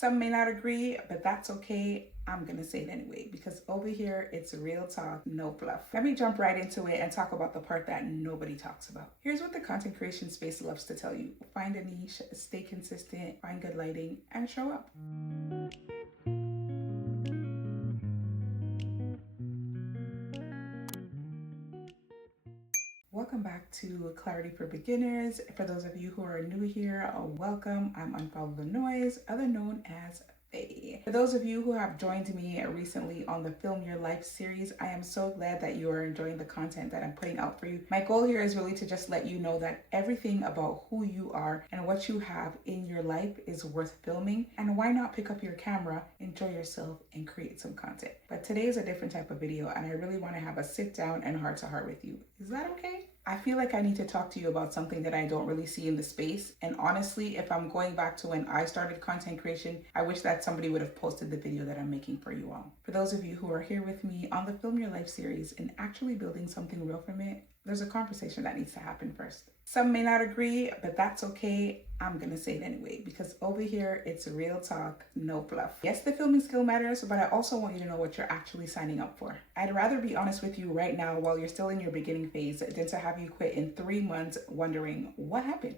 Some may not agree, but that's okay. I'm gonna say it anyway because over here it's real talk, no fluff. Let me jump right into it and talk about the part that nobody talks about. Here's what the content creation space loves to tell you: find a niche, stay consistent, find good lighting, and show up. Welcome back to Clarity for Beginners. For those of you who are new here, welcome. I'm Unfollow the Noise, other known as Faye. For those of you who have joined me recently on the Film Your Life series, I am so glad that you are enjoying the content that I'm putting out for you. My goal here is really to just let you know that everything about who you are and what you have in your life is worth filming. And why not pick up your camera, enjoy yourself, and create some content? But today is a different type of video, and I really want to have a sit down and heart to heart with you. Is that okay? I feel like I need to talk to you about something that I don't really see in the space. And honestly, if I'm going back to when I started content creation, I wish that somebody would have posted the video that I'm making for you all. For those of you who are here with me on the Film Your Life series and actually building something real from it, there's a conversation that needs to happen first. Some may not agree, but that's okay. I'm gonna say it anyway because over here it's real talk, no fluff. Yes, the filming skill matters, but I also want you to know what you're actually signing up for. I'd rather be honest with you right now while you're still in your beginning phase than to have you quit in 3 months wondering what happened.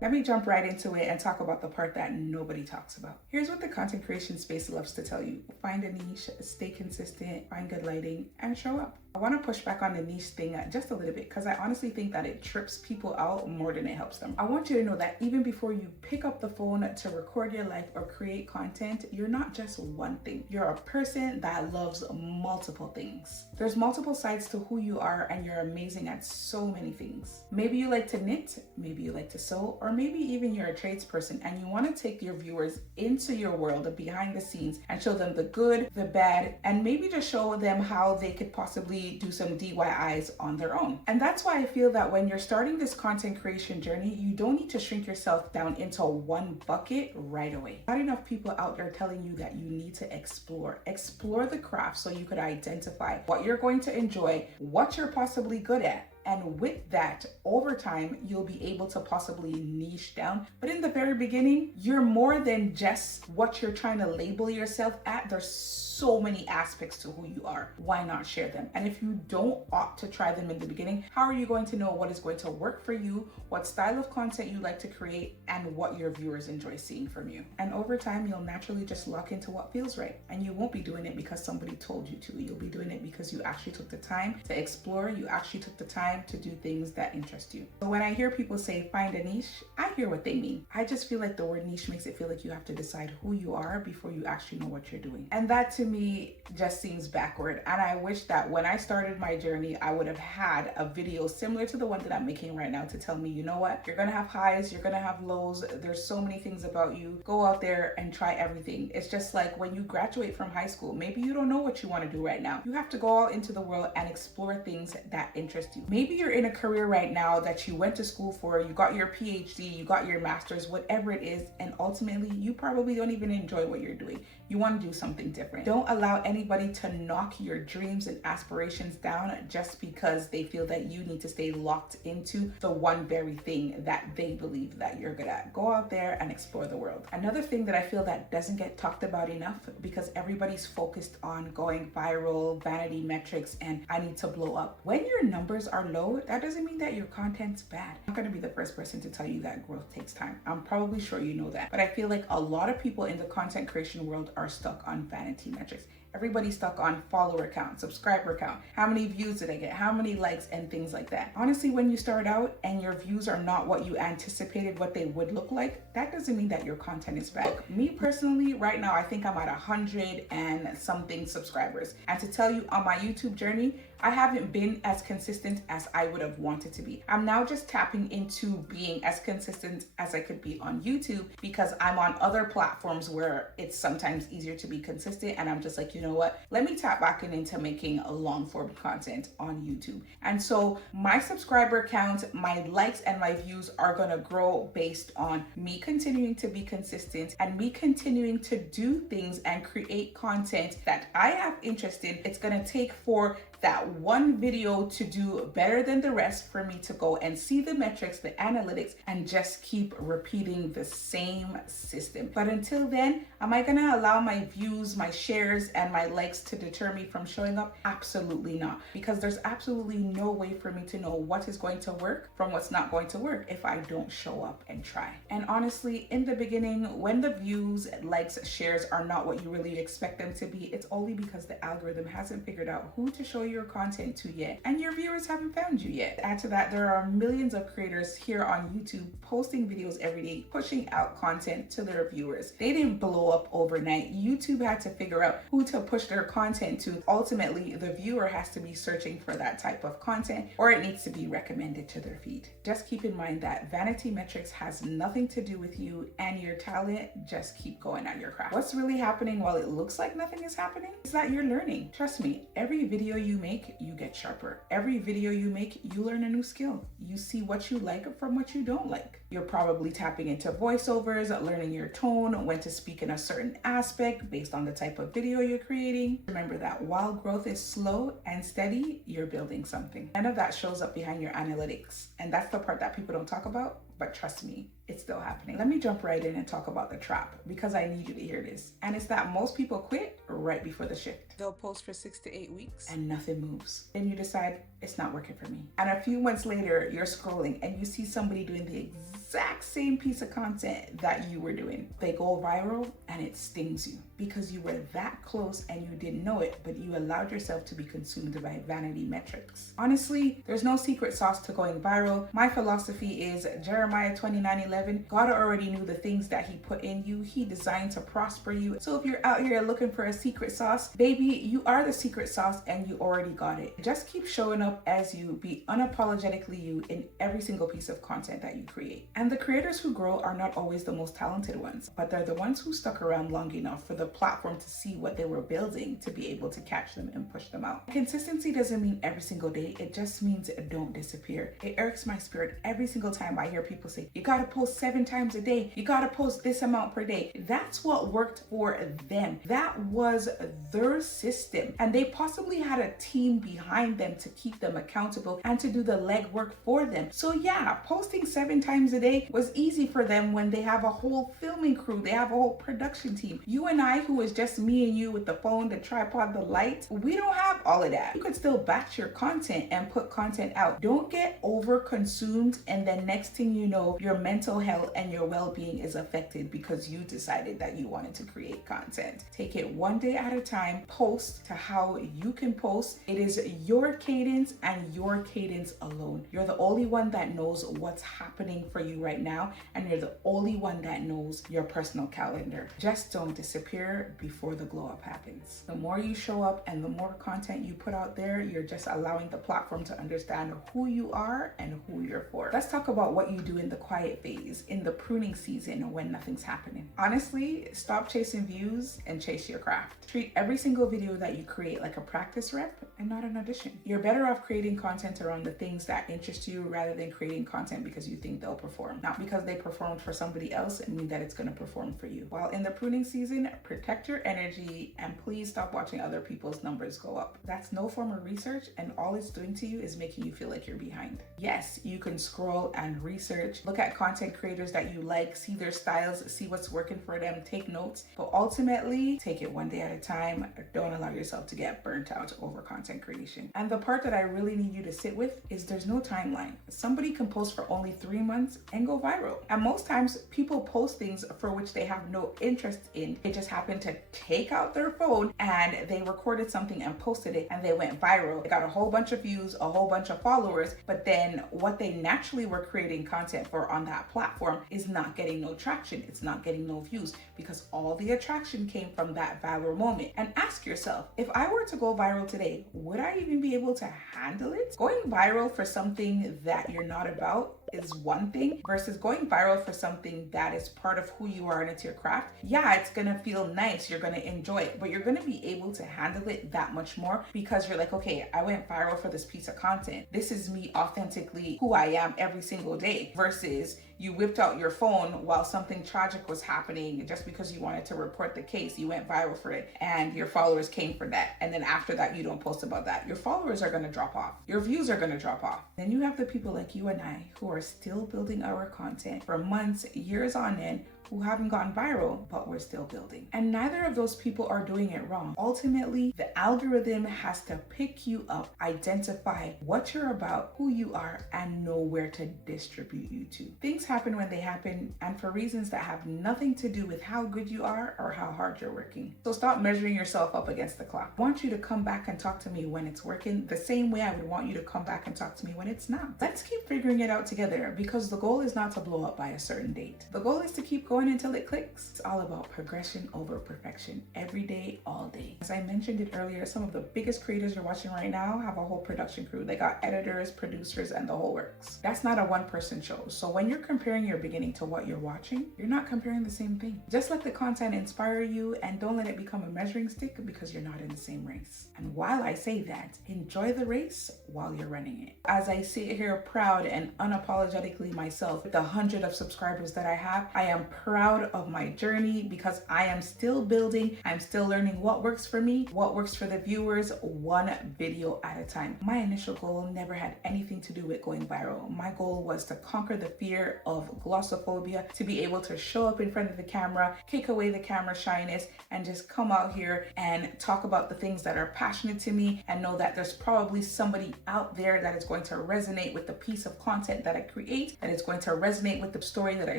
Let me jump right into it and talk about the part that nobody talks about. Here's what the content creation space loves to tell you: find a niche, stay consistent, find good lighting, and show up. I want to push back on the niche thing just a little bit because I honestly think that it trips people out more than it helps them. I want you to know that even before you pick up the phone to record your life or create content, you're not just one thing. You're a person that loves multiple things. There's multiple sides to who you are, and you're amazing at so many things. Maybe you like to knit, maybe you like to sew, or maybe even you're a tradesperson and you want to take your viewers into your world behind the scenes and show them the good, the bad, and maybe just show them how they could possibly do some DIYs on their own. And that's why I feel that when you're starting this content creation journey, you don't need to shrink yourself down into one bucket right away. Not enough people out there telling you that you need to explore the craft so you could identify what you're going to enjoy, what you're possibly good at. And with that, over time, you'll be able to possibly niche down. But in the very beginning, you're more than just what you're trying to label yourself at. There's so many aspects to who you are. Why not share them? And if you don't opt to try them in the beginning, how are you going to know what is going to work for you, what style of content you like to create, and what your viewers enjoy seeing from you? And over time, you'll naturally just lock into what feels right. And you won't be doing it because somebody told you to. You'll be doing it because you actually took the time to explore. You actually took the time to do things that interest you. So when I hear people say find a niche, I hear what they mean. I just feel like the word niche makes it feel like you have to decide who you are before you actually know what you're doing. And that to me just seems backward. And I wish that when I started my journey, I would have had a video similar to the one that I'm making right now to tell me, you know what, you're gonna have highs, you're gonna have lows. There's so many things about you. Go out there and try everything. It's just like when you graduate from high school, maybe you don't know what you want to do right now. You have to go out into the world and explore things that interest you. Maybe you're in a career right now that you went to school for, you got your PhD, you got your master's, whatever it is, and ultimately you probably don't even enjoy what you're doing. You want to do something different. Don't allow anybody to knock your dreams and aspirations down just because they feel that you need to stay locked into the one very thing that they believe that you're good at. Go out there and explore the world. Another thing that I feel that doesn't get talked about enough because everybody's focused on going viral, vanity metrics, and I need to blow up. When your numbers are low, that doesn't mean that your content's bad. I'm not going to be the first person to tell you that growth takes time. I'm probably sure you know that. But I feel like a lot of people in the content creation world are stuck on vanity metrics. Everybody's stuck on follower count, subscriber count, how many views did I get, how many likes, and things like that. Honestly, when you start out and your views are not what you anticipated what they would look like, that doesn't mean that your content is bad. Me personally, right now, I think I'm at 100 and something subscribers. And to tell you, on my YouTube journey, I haven't been as consistent as I would have wanted to be. I'm now just tapping into being as consistent as I could be on YouTube because I'm on other platforms where it's sometimes easier to be consistent. And I'm just like, you know what? Let me tap back into making a long form content on YouTube. And so my subscriber count, my likes, and my views are going to grow based on me continuing to be consistent and me continuing to do things and create content that I have interest in. It's going to take for that one video to do better than the rest for me to go and see the metrics, the analytics, and just keep repeating the same system. But until then, am I gonna allow my views, my shares, and my likes to deter me from showing up? Absolutely not, because there's absolutely no way for me to know what is going to work from what's not going to work if I don't show up and try. And honestly, in the beginning, when the views, likes, shares are not what you really expect them to be, it's only because the algorithm hasn't figured out who to show your content to yet, and your viewers haven't found you yet. Add to that, there are millions of creators here on YouTube posting videos every day, pushing out content to their viewers. They didn't blow up overnight. YouTube had to figure out who to push their content to. Ultimately, the viewer has to be searching for that type of content, or it needs to be recommended to their feed. Just keep in mind that vanity metrics has nothing to do with you and your talent. Just keep going at your craft. What's really happening while it looks like nothing is happening is that you're learning. Trust me, every video you make, you get sharper. Every video you make, you learn a new skill. You see what you like from what you don't like. You're probably tapping into voiceovers, learning your tone, when to speak in a certain aspect based on the type of video you're creating. Remember that while growth is slow and steady, you're building something. None of that shows up behind your analytics. And that's the part that people don't talk about, but trust me, it's still happening. Let me jump right in and talk about the trap, because I need you to hear this. And it's that most people quit right before the shift. They'll post for 6 to 8 weeks and nothing moves. Then you decide it's not working for me. And a few months later, you're scrolling and you see somebody doing the exact same piece of content that you were doing. They go viral and it stings you because you were that close and you didn't know it, but you allowed yourself to be consumed by vanity metrics. Honestly, there's no secret sauce to going viral. My philosophy is Jeremiah 29:11. God already knew the things that he put in you. He designed to prosper you. So if you're out here looking for a secret sauce, baby, you are the secret sauce and you already got it. Just keep showing up as you, be unapologetically you in every single piece of content that you create. And the creators who grow are not always the most talented ones, but they're the ones who stuck around long enough for the platform to see what they were building to be able to catch them and push them out. Consistency doesn't mean every single day. It just means don't disappear. It irks my spirit every single time I hear people say, you gotta post 7 times a day. You gotta post this amount per day. That's what worked for them. That was their system. And they possibly had a team behind them to keep them accountable and to do the legwork for them. So yeah, posting 7 times a day was easy for them when they have a whole filming crew. They have a whole production team. You and I, who is just me and you with the phone, the tripod, the light, we don't have all of that. You could still batch your content and put content out. Don't get over consumed and then next thing you know, your mental health and your well-being is affected because you decided that you wanted to create content. Take it one day at a time. Post to how you can post. It is your cadence and your cadence alone. You're the only one that knows what's happening for you right now, and you're the only one that knows your personal calendar. Just don't disappear before the glow up happens. The more you show up and the more content you put out there, you're just allowing the platform to understand who you are and who you're for. Let's talk about what you do in the quiet phase, in the pruning season when nothing's happening. Honestly, stop chasing views and chase your craft. Treat every single video that you create like a practice rep and not an audition. You're better off creating content around the things that interest you rather than creating content because you think they'll perform. Not because they performed for somebody else and mean that it's going to perform for you. While in the pruning season, protect your energy and please stop watching other people's numbers go up. That's no form of research and all it's doing to you is making you feel like you're behind. Yes, you can scroll and research, look at content creators that you like, see their styles, see what's working for them, take notes, but ultimately take it one day at a time. Don't allow yourself to get burnt out over content creation. And the part that I really need you to sit with is there's no timeline. Somebody can post for only 3 months and go viral. And most times people post things for which they have no interest in. They just happen to take out their phone and they recorded something and posted it and they went viral. They got a whole bunch of views, a whole bunch of followers, but then what they naturally were creating content for on that platform is not getting no traction. It's not getting no views because all the attraction came from that viral moment. And ask yourself, if I were to go viral today, would I even be able to handle it? Going viral for something that you're not about is one thing versus going viral for something that is part of who you are and it's your craft. Yeah, it's gonna feel nice, you're gonna enjoy it, but you're gonna be able to handle it that much more because you're like, okay, I went viral for this piece of content. This is me authentically who I am every single day versus You whipped out your phone while something tragic was happening just because you wanted to report the case. You went viral for it and your followers came for that. And then after that, you don't post about that. Your followers are going to drop off. Your views are going to drop off. Then you have the people like you and I who are still building our content for months, years on end, who haven't gone viral, but we're still building. And neither of those people are doing it wrong. Ultimately, the algorithm has to pick you up, identify what you're about, who you are, and know where to distribute you to. Things happen when they happen, and for reasons that have nothing to do with how good you are or how hard you're working. So stop measuring yourself up against the clock. I want you to come back and talk to me when it's working the same way I would want you to come back and talk to me when it's not. Let's keep figuring it out together, because the goal is not to blow up by a certain date. The goal is to keep going until it clicks. It's all about progression over perfection, every day, all day. As I mentioned it earlier, some of the biggest creators you're watching right now have a whole production crew. They got editors, producers, and the whole works. That's not a one-person show. So when you're comparing your beginning to what you're watching, you're not comparing the same thing. Just let the content inspire you and don't let it become a measuring stick, because you're not in the same race. And while I say that, enjoy the race while you're running it. As I sit here proud and unapologetically myself with the 100 of subscribers that I have, I am proud of my journey, because I am still building. I'm still learning what works for me, what works for the viewers, one video at a time. My initial goal never had anything to do with going viral. My goal was to conquer the fear of glossophobia, to be able to show up in front of the camera, kick away the camera shyness, and just come out here and talk about the things that are passionate to me, and know that there's probably somebody out there that is going to resonate with the piece of content that I create, that is going to resonate with the story that I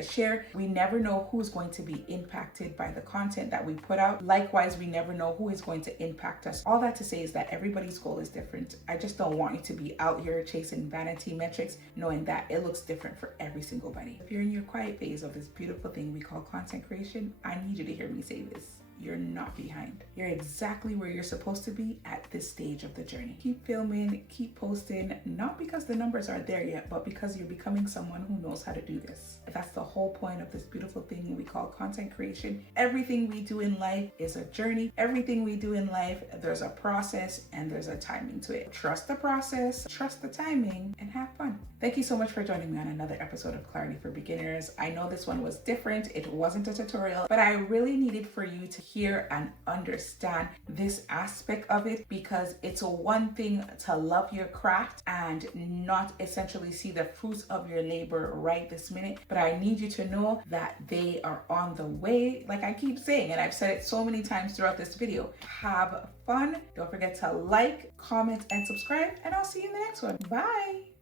share. We never know who's going to be impacted by the content that we put out. Likewise, we never know who is going to impact us. All that to say is that everybody's goal is different. I just don't want you to be out here chasing vanity metrics, knowing that it looks different for every single body. If you're in your quiet phase of this beautiful thing we call content creation, I need you to hear me say this. You're not behind. You're exactly where you're supposed to be at this stage of the journey. Keep filming, keep posting, not because the numbers aren't there yet, but because you're becoming someone who knows how to do this. That's the whole point of this beautiful thing we call content creation. Everything we do in life is a journey. Everything we do in life, there's a process and there's a timing to it. Trust the process, trust the timing, and have fun. Thank you so much for joining me on another episode of Clarity for Beginners. I know this one was different. It wasn't a tutorial, but I really needed for you to hear and understand this aspect of it, because it's a one thing to love your craft and not essentially see the fruits of your labor right this minute, but I need you to know that they are on the way. Like I keep saying, and I've said it so many times throughout this video, have fun. Don't forget to like, comment, and subscribe, and I'll see you in the next one. Bye.